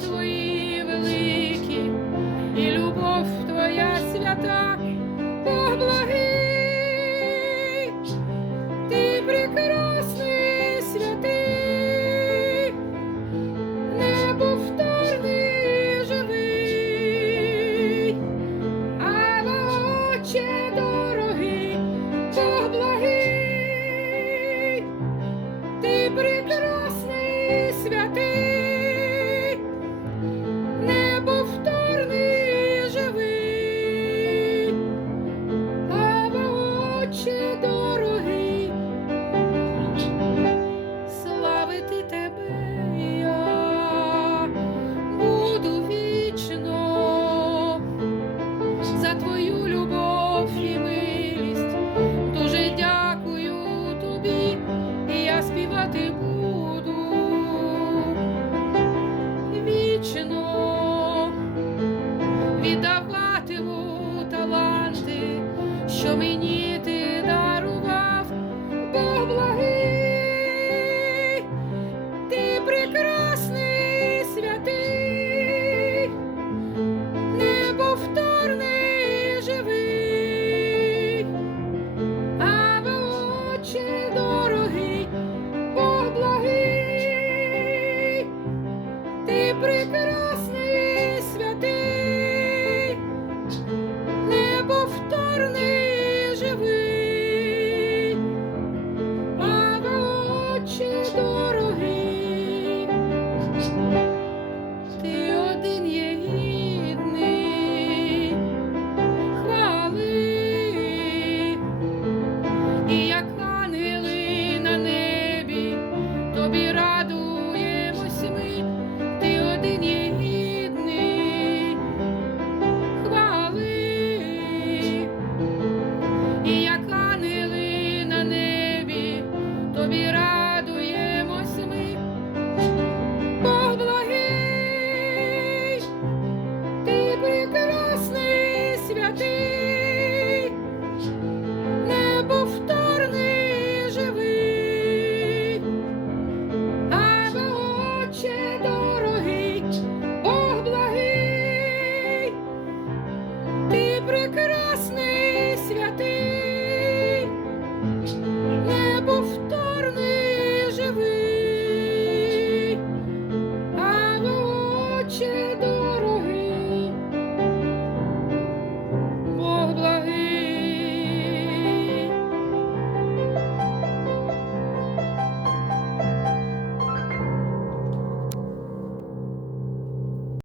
твої великі, і любов твоя свята, Бог благий, ти прекрасний святий, неповторний живий, а Отче дорогий, Бог благий, ти прекрасний святий. За твою прекрасний